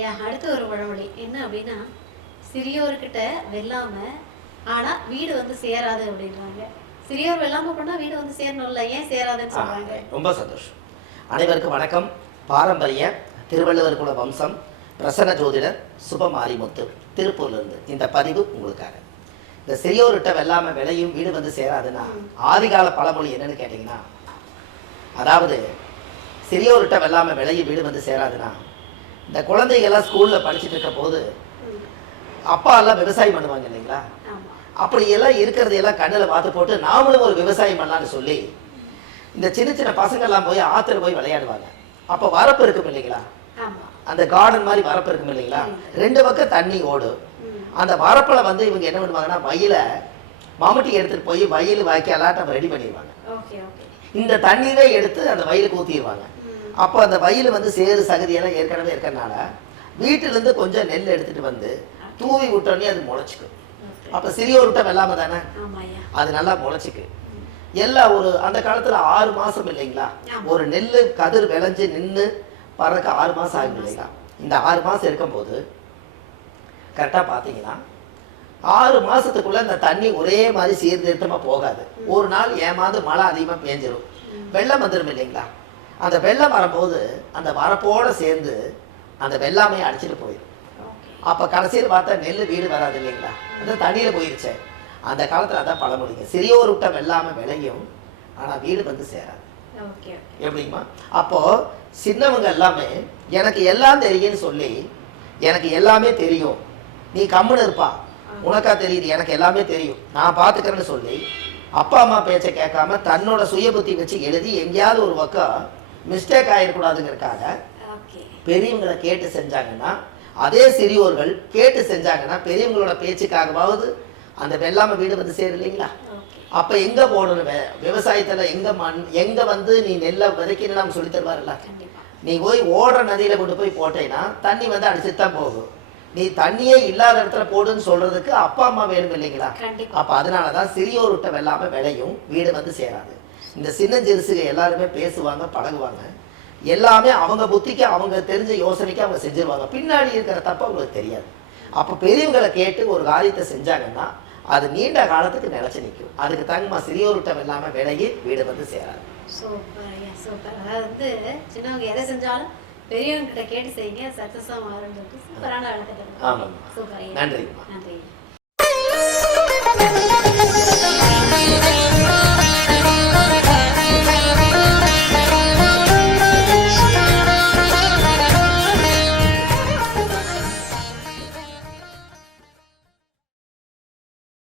ஏன் அடுத்த ஒரு பழமொழி என்ன அப்படின்னா, சிறியோர்கிட்ட வெல்லாம ஆனா வீடு வந்து சேராது அப்படின்றாங்க. சிறியோர் வெல்லாம பண்ணா வீடு வந்து சேரணும்ல, ஏன் சேராதுன்னு சொல்றாங்க? ரொம்ப சந்தோஷம். அனைவருக்கும் வணக்கம். பாரம்பரிய திருவள்ளுவர் குல வம்சம் பிரசன்ன ஜோதிடர் சுபமாரிமுத்து திருப்பூர்லேருந்து இந்த பதிவு உங்களுக்காக. இந்த சிறியோர்கிட்ட வெல்லாம விளையும் வீடு வந்து சேராதுன்னா ஆதிகால பழமொழி என்னன்னு கேட்டிங்கன்னா, அதாவது சிறியோர்கிட்ட வெல்லாம விளையும் வீடு வந்து சேராதுன்னா, இந்த குழந்தைகள்லாம் ஸ்கூலில் படிச்சுட்டு இருக்க போது அப்பா எல்லாம் விவசாயம் பண்ணுவாங்க இல்லைங்களா, அப்படி எல்லாம் இருக்கிறதையெல்லாம் கண்ணில் பார்த்து போட்டு நாமளும் ஒரு விவசாயம் பண்ணலான்னு சொல்லி இந்த சின்ன சின்ன பசங்கள்லாம் போய் ஆற்றுல போய் விளையாடுவாங்க. அப்போ வரப்பு இருக்கும் இல்லைங்களா, அந்த கார்டன் மாதிரி வரப்பு இருக்கும் இல்லைங்களா, ரெண்டு பக்கம் தண்ணி ஓடும். அந்த வரப்பில் வந்து இவங்க என்ன பண்ணுவாங்கன்னா, வயல மாமட்டி எடுத்துகிட்டு போய் வயல் வாய்க்காலாட்ட ரெடி பண்ணிடுவாங்க. இந்த தண்ணீரை எடுத்து அந்த வயலுக்கு ஊற்றிடுவாங்க. அப்போ அந்த வயல் வந்து சேறு சகதியெல்லாம் ஏற்கனவே இருக்கிறதுனால வீட்டிலேருந்து கொஞ்சம் நெல் எடுத்துகிட்டு வந்து தூவி விட்டோன்னே அது முளைச்சிக்கும். அப்போ சிறியோர் விட்ட வெள்ளாம தானே, அது நல்லா முளைச்சிக்கு. எல்லாம் ஒரு அந்த காலத்தில் 6 மாதம் இல்லைங்களா, ஒரு நெல் கதிர் விளைஞ்சு நின்று பறக்க 6 மாதம் ஆகும் இல்லைங்களா. இந்த 6 மாதம் இருக்கும்போது கரெக்டாக பார்த்தீங்கன்னா 6 மாதத்துக்குள்ளே இந்த தண்ணி ஒரே மாதிரி சீர்திருத்தமாக போகாது. ஒரு நாள் ஏமாந்து மழை அதிகமாக பேஞ்சிடும், வெள்ளம் வந்துடும் இல்லைங்களா. அந்த வெள்ளம் வரும்போது அந்த வரப்போடு சேர்ந்து அந்த வெள்ளாமையை அடிச்சுட்டு போயிடும். அப்போ கடைசியில் பார்த்தா நெல் வீடு வராது இல்லைங்களா, அந்த தண்ணியில் போயிடுச்சு. அந்த காலத்தில் அதான் பழமொழிங்க, சிறியோர் விட்ட வெள்ளாமை விளையும் ஆனால் வீடு வந்து சேராது. எப்படிங்கம்மா? அப்போது சின்னவங்க எல்லாமே எனக்கு எல்லாம் தெரியும்னு சொல்லி, எனக்கு எல்லாமே தெரியும் நீ கம்முன்னு இருப்பா, உனக்கா தெரியுது எனக்கு எல்லாமே தெரியும் நான் பார்த்துக்கிறேன்னு சொல்லி அப்பா அம்மா பேச்சை கேட்காம தன்னோட சுய புத்தி வச்சு எழுதி எங்கேயாவது ஒரு பக்கம் மிஸ்டேக் ஆகிடக்கூடாதுங்கிறதுக்காக பெரியவங்களை கேட்டு செஞ்சாங்கன்னா, அதே சிறியோர்கள் கேட்டு செஞ்சாங்கன்னா பெரியவங்களோட பேச்சுக்காகவாவது அந்த வெள்ளாமை வீடு வந்து சேரும் இல்லைங்களா. அப்போ எங்கே போடணும், விவசாயத்தில் எங்கே மண் எங்கே வந்து நீ நெல்லை விதைக்கணும்னு நம்ம சொல்லி தருவார்ல. நீ போய் ஓடுற நதியில் கொண்டு போய் போட்டேன்னா தண்ணி வந்து அடிச்சுட்டு தான் போகும். நீ தண்ணியே இல்லாத இடத்துல போடுன்னு சொல்றதுக்கு அப்பா அம்மா வேணும் இல்லைங்களா. அப்போ அதனால தான் சிறியோர் விட்ட வெள்ளாமை விளையும் வீடு வந்து சேராது. இந்த சின்ன ஜெருசுக எல்லாருமே பேசுவாங்க பழகுவாங்க, எல்லாமே அவங்க புத்திக்கு அவங்க தெரிஞ்ச யோசனைக்கு அவங்க செஞ்சிருவாங்க. பின்னாடி இருக்கிற தப்பு அவங்களுக்கு தெரியாது. அப்போ பெரியவங்களை கேட்டு ஒரு காரியத்தை செஞ்சாங்கன்னா அது நீண்ட காலத்துக்கு நிலைச்சு நிற்கும். அதுக்கு தங்கமா சிறியோர் விட்ட வெள்ளாமை விலகி வீடு வந்து சேராது. சூப்பர். அதாவது சின்னவங்க எதை செஞ்சாலும் பெரியவங்க கிட்ட கேட்டு செய்யுங்க, சக்சஸா மாறும். சூப்பரான அழுத்தம். ஆமாம், சூப்பர். நன்றி. நன்றி.